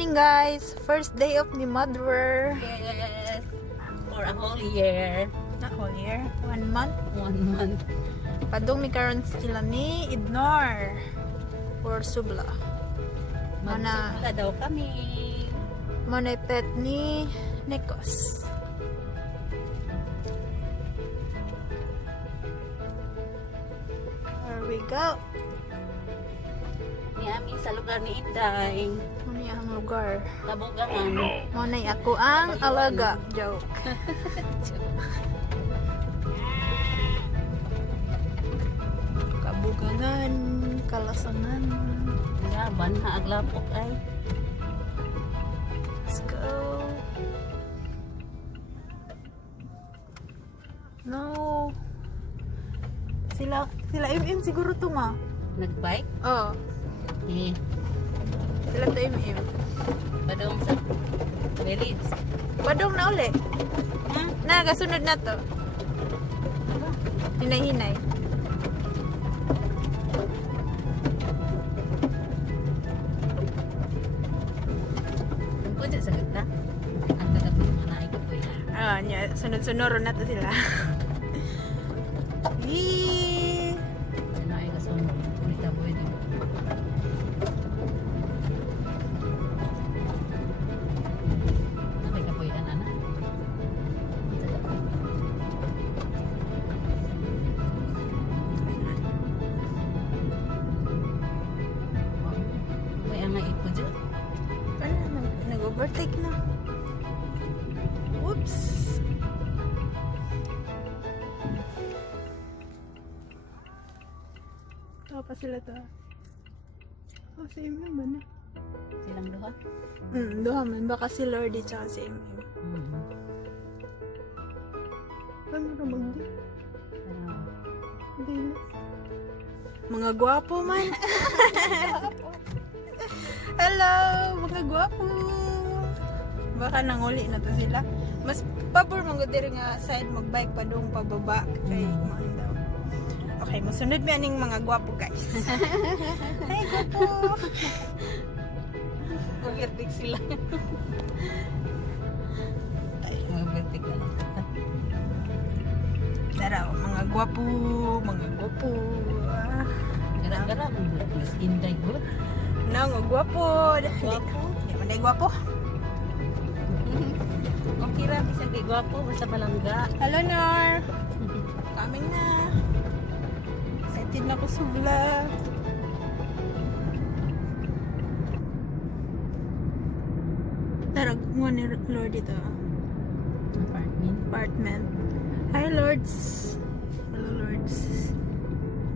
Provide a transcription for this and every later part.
morning, guys. First day of the mother. Yes. For a whole year. Not whole year. 1 month. 1 month. Padong mi karon sila ni Ignore for SOUVLA. Magsumula daw kami. Manay pet ni Nikos. There we go. Niami sa lugar ni Ndai. Muna ang lugar. Kabugangan. Muna'y ako ang alaga. Joke. Kabugangan, kalasangan. Laban ha aglapok ay. Let's go. No. Sila MM siguro to ma. Nagbike? Oh, Eh. sila to MM. Padong sa village. Padong na uli. Ha? Nagasunod na to. Hinay-hinay. Ang kudya sa ganda. Ang ganda po yung mga naik po yan. Ah, nya sunod-sunod na to sila. Yee! Ano ay kasunod. Kulita po yun. Nakay ka po yan, anak. May ang naik po dyan. Ano, nag-overtake na. Oops! Tawa pa sila to. Oh, si MM ba na? Silang duha. Duha man. Baka si Lordy tsaka si MM. Ano ka magdi? Hindi na. Mga gwapo man. Hello, mga gwapo. Baka nanguli na to sila. Mas pabor mong diri nga side magbike pa doon pababa kay kumaan daw. Okay, masunod mi aning mga gwapo guys. Hi gwapo. Overtake sila. Ay, Overtake na lang. tara, mga gwapo, mga gwapo. Ah, Gara-gara ang Miss Inday good. nang gwapo. Gwapo. Di man day gwapo. Okay ra, bisag kay gwapo basta malangga. Hello Nor. Coming na. Excited na ko sa vlog. Tara, mo ni Lord dito. Apartment. Hi Lords. Hello Lords.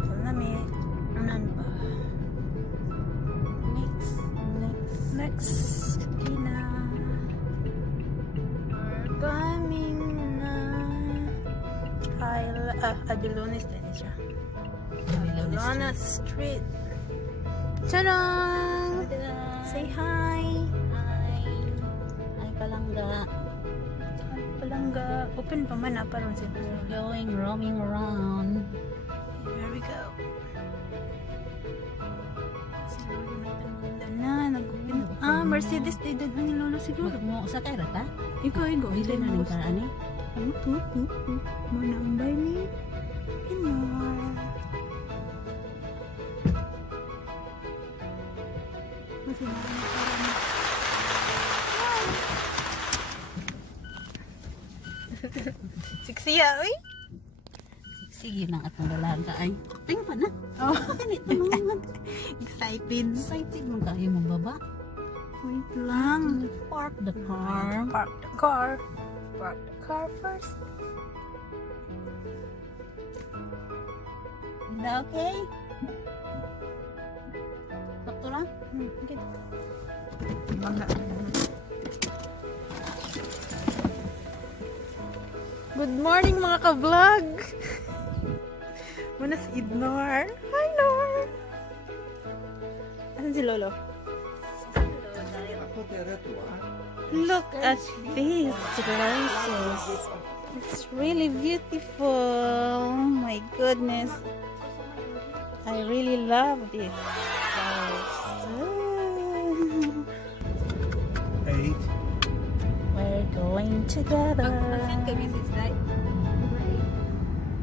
Wala may anan pa. Next. Tina. We're coming na. Abilones din siya. Abilona Street. Tadang! Say hi! Ay palangga. Palangga. Open pa man pa ron sila. Going roaming around. Here we go. Nag-open. Ah, Mercedes day doon ni Lolo siguro. Mo sa kay rata? Ikaw. Dili na ning karaan ni. Mana ang bay ni Inor. Masih marami parang. Siksi ya, uy. Sige nang atong dalahan ka ay. Tingnan pa na. Oh, Ganito naman. excited. Excited mo kayo mong baba. Wait lang. Park the car. Park the car. Park the car first. Hindi okay? Sakto lang? Okay. Bangga. Good morning mga ka-vlog. Muna si Idnor. Hi Nor. Asan si Lolo? Look at these roses. It's really beautiful. Oh my goodness. I really love these flowers. going together. Mag-send ka message dai.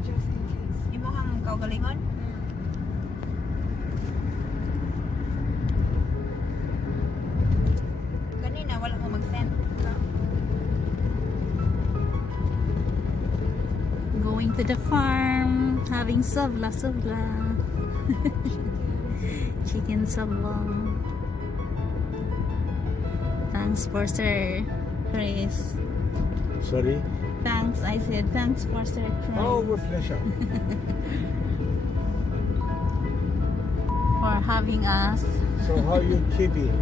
Just in case. Imo hang kaugalingon. Ganina wala mo mag-send. Going to the farm, having SOUVLA. Chicken SOUVLA. Thanks for Sir Cris. Sorry? Thanks, I said thanks for Sir Cris. Oh, with pleasure. For having us. So how you keeping?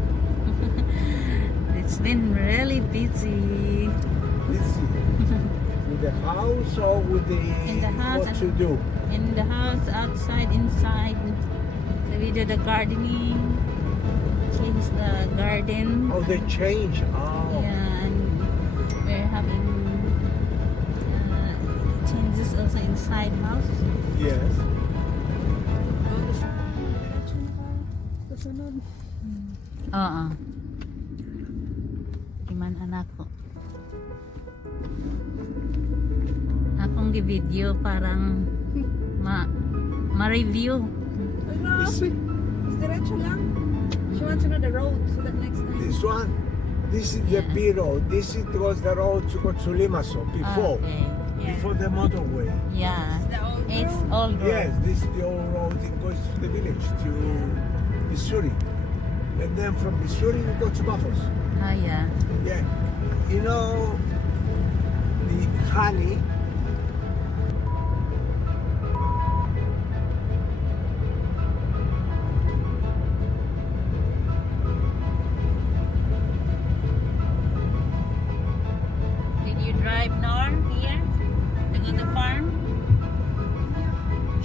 It's been really busy. Busy? With the house or with the In the house what and- you do? In the house, outside, inside. So we do the gardening. Change the garden. Oh, they change. Oh. Yeah, and we're having changes also inside house. Yes. Kasunod. Oo. Iman anak ko. Akong gi-video parang ma-review. Ay, grabe. Diretso lang. She wants to know the road so that next time. This one. This is the Yeah. B road. This is was the road to go to Limassol before. Okay. Before the motorway. Yeah. The old It's road. all road. Yes, this is the old road. It goes to the village to Missouri. And then from Missouri you go to Buffalo. Ah, yeah. Yeah. You know the honey. Did you drive north here to go to farm?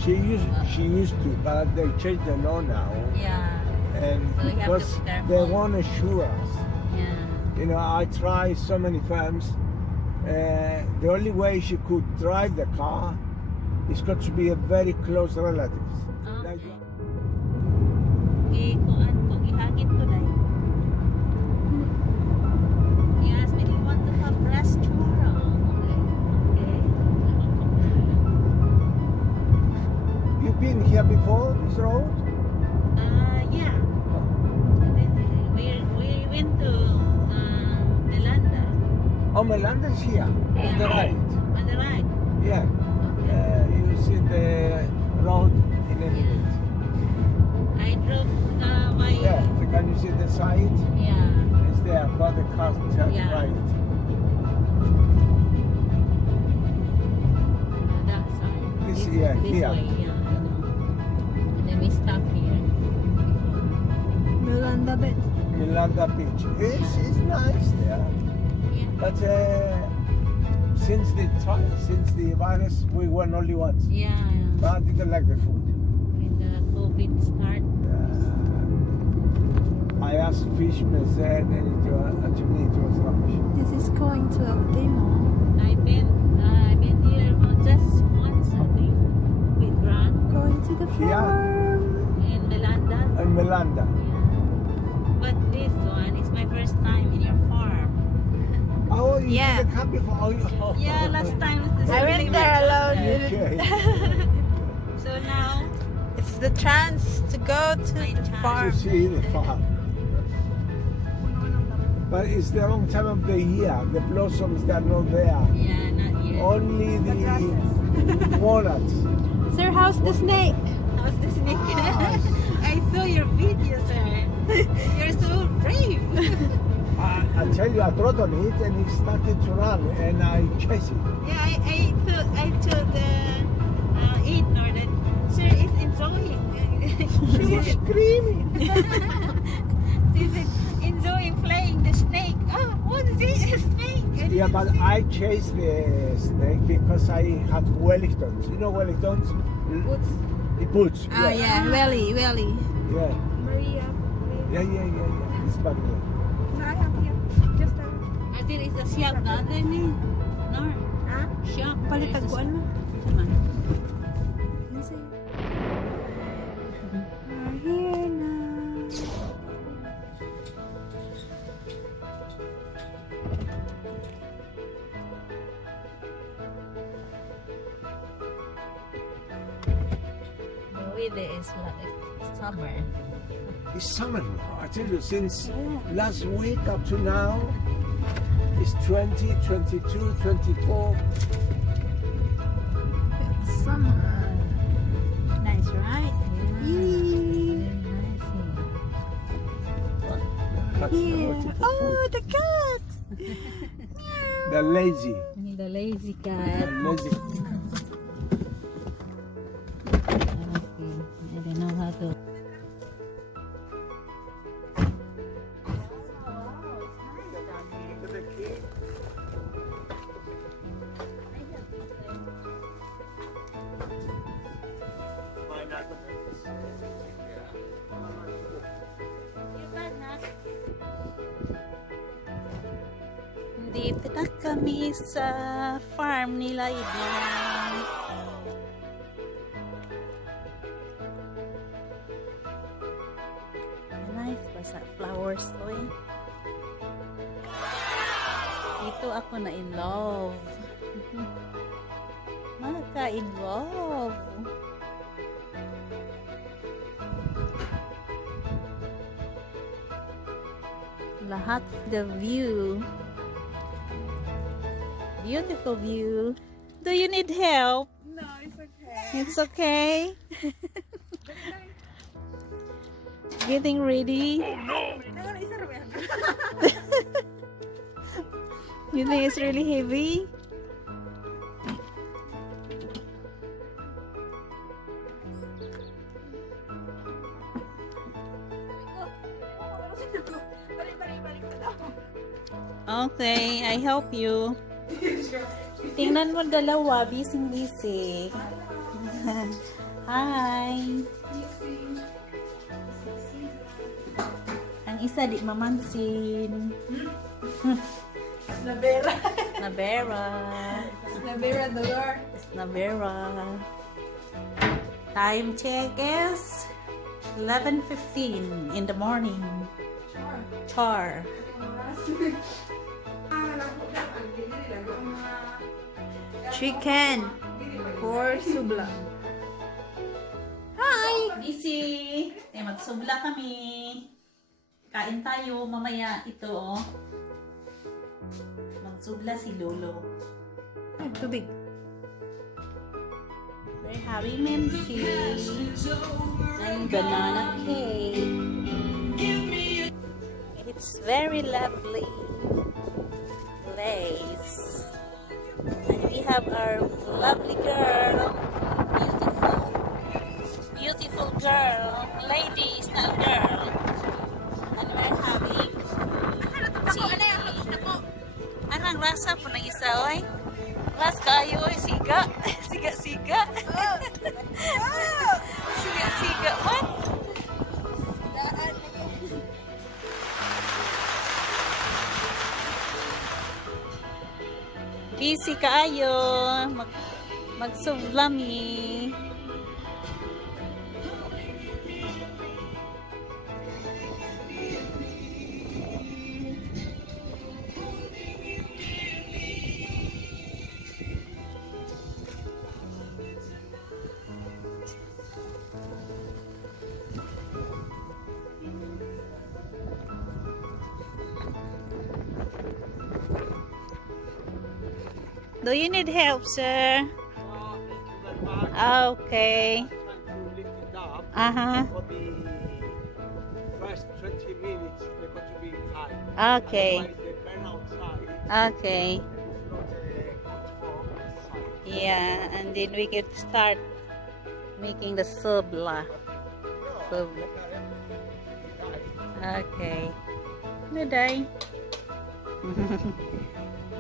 She used to, but they changed the law now. Yeah. And So you have to because be careful. they want to sure us. Yeah. You know, I tried so many times. The only way she could drive the car is got to be a very close relatives. Okay. Like- Kuan ko, gihagit ko dai. He asked me, do you want to have rest tomorrow? Okay. You've been here before, this road? Yeah. And then we went to Melanda Oh, Melanda's here, on the right. on the right. Yeah. You see the road in a minute. I drove by. Yeah, can you see the side? Yeah. It's there, for the car turn Yeah. right. That side. This- yeah, this here. way, yeah. I know. And then we stop here. Melanda bit. Milanda Beach. It's nice there. Yeah. But since the virus, we went only once. Yeah. But I didn't like the food. When the COVID start. I asked Fishman said, and to me it was rubbish. This is going to a dinner. I've been here just once I think with Ron Going to the farm. in Melanda. And Melanda. Yeah. But this one is my first time in your farm. Oh, you Yeah. didn't come before. Oh, Yeah, last time was the I went there alone. Okay. So now It's the chance to go to My the chance. farm. To see the farm. But it's the wrong time of the year. The blossoms they're not there. yeah, not yet. Only the walnuts. Sir, how's the snake? How's the snake? Ah. I saw your video, sir. You're so brave. I tell you, I trod on it and it started to run and I chased it. Yeah, I told Ignor that sir is enjoying. She was screaming. She's enjoying playing the snake. Oh, what is it? A snake? Yeah, but I chased the snake because I had Wellingtons. You know Wellingtons? Boots. Boots. Oh yeah, welly. Yeah. Maria. Yeah. It's back there. No, I have here. Just Adir is a siyak na din eh. Nor. huh? Siyak. Palitag ko ano? Come on. We're here now. Maybe there is like summer. It's summer now. I tell you, since last week up to now, it's 20, 22, 24. It's summer. Nice, right? That's Yeah. Oh, the cat! They're lazy. The lazy cat. They're lazy. Okay. I don't know how to. Dito na kami sa farm nila Idang. Nice ba sa flowers to eh? Dito ako na in love. Maka-in love. Lahat the view. Beautiful view. Do you need help? No, it's okay. It's okay. Getting ready. You think it's really heavy? Okay, I help you. Tingnan mo dalawa, bising-bising. Hi. Ang isa di mamansin. Snabera. Nabera. Snabera dollar. Nabera. Time check is 11:15 in the morning. Char. Chicken for SOUVLA. Hi! Busy! Magsubla kami. Kain tayo mamaya. Ito oh. Magsubla si Lolo. Ay, tubig. We're having mint tea and banana cake. It's very lovely place. And we have our lovely girl. Beautiful girl. Lady is not girl. And we're having tea. Anong rasa po ng isa, oy? Ras kayo, oy. Siga. Siga-siga. Siga-siga. What? Busy kaayo. Magsuvlami. Do you need help, sir? Okay. To lift it up Uh-huh. for the first 20 minutes, they're going to be high. Okay. Otherwise, they burn outside. Okay. It's not a good form outside. Yeah, and then we can start making the SOUVLA. SOUVLA. Okay. Ndai.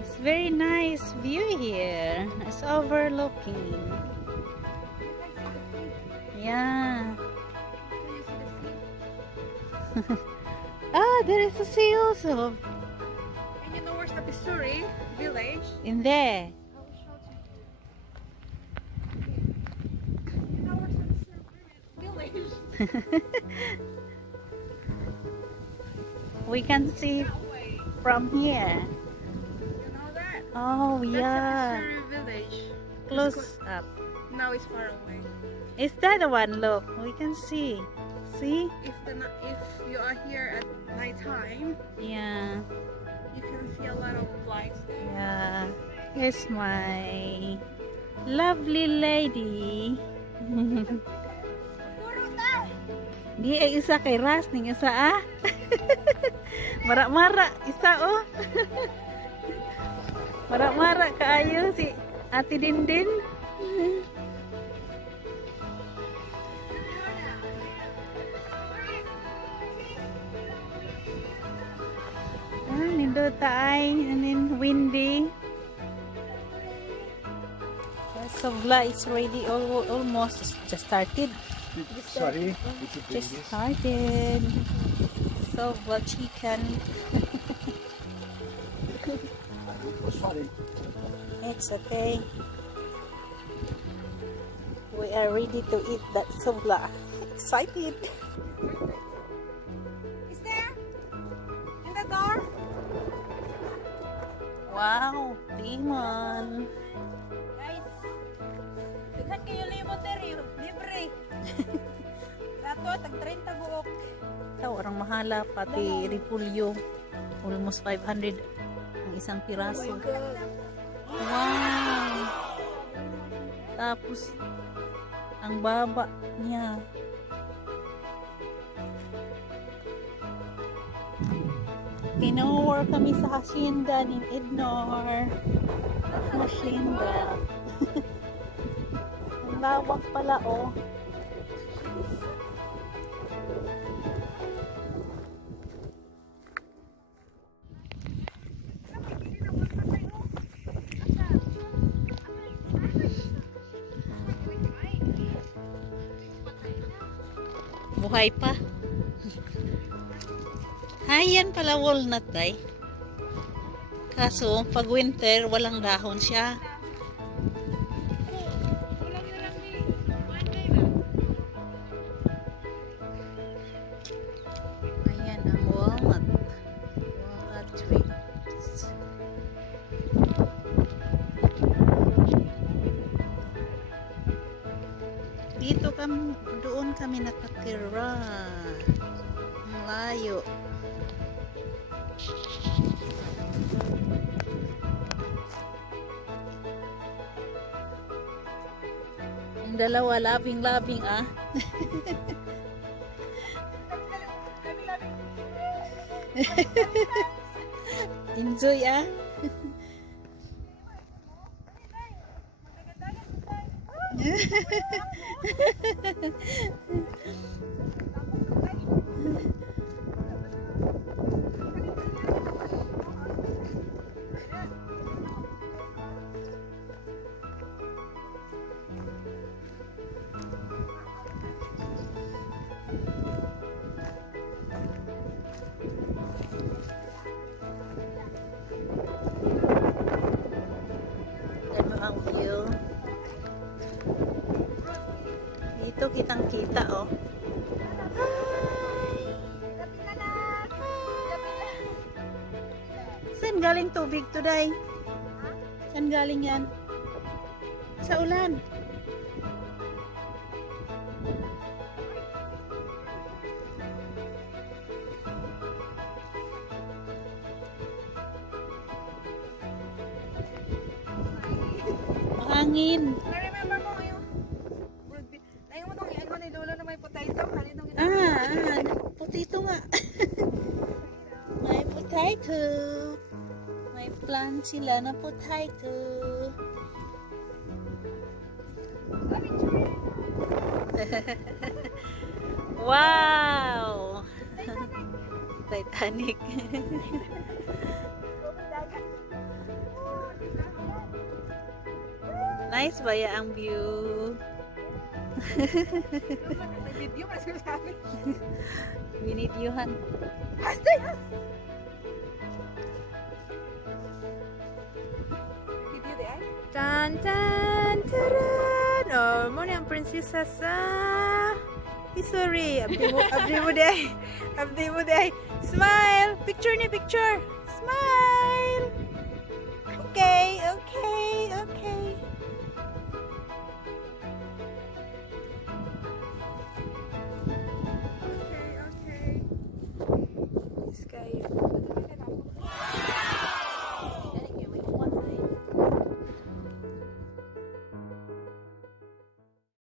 It's very nice view here. It's overlooking. Yeah. Ah, there is a sea also. And you know where's the Missouri village? In there. I will show you. You know where's the Missouri village? We can see That way. from here. You know that? Oh, That's yeah. the Missouri village. Close up. Now it's far away. Is that the one? Look, we can see. See? If you are here at nighttime, Yeah. you can see a lot of lights there. Yeah. Here's my lovely lady. Di ay isa kay Ras ning isa ah. Mara-mara isa oh. Mara-mara kaayo si Ate Dindin. Nindot taay and then windy. SOUVLA is ready almost just started. Sorry. Just started. SOUVLA chicken. Sorry. It's okay. We are ready to eat that SOUVLA. Excited. Is there? In the door? Wow, lemon. Guys, daghan kayo limon diri, libre. Sa to tag 30 buok. Ito, orang mahala pati repulyo. Almost 500 ang isang piraso. Wow. Tapos ang baba niya. Pinower kami sa hacienda ni Ednor. Hacienda. Ang lawak pala oh. Buhay pa. Ayan pala walnut day. Kaso pag winter walang dahon siya. Ayan ang walnut. Walnut tree. Dito kami, doon kami nakatira. Ang layo. Yung dalawa, labing-labing ah. Enjoy ah. Ano ang view? Dito kitang kita oh. Saan galing tubig today? Saan galing yan? Sa ulan. Hangin. Na-remember mo yung ayun mo itong ano ni Lola na may potato. Halinong Potato nga. May potato. May plant sila na potato. Wow! Titanic. Nice ba ya ang view? may video pa sinasabi. Binidyuhan. Video di ay? Tan tan taran. Oh, mo ni ang prinsesa sa Sorry, abdi mo day. Abdi mo day. Smile. Picture ni picture. Smile. Okay, okay.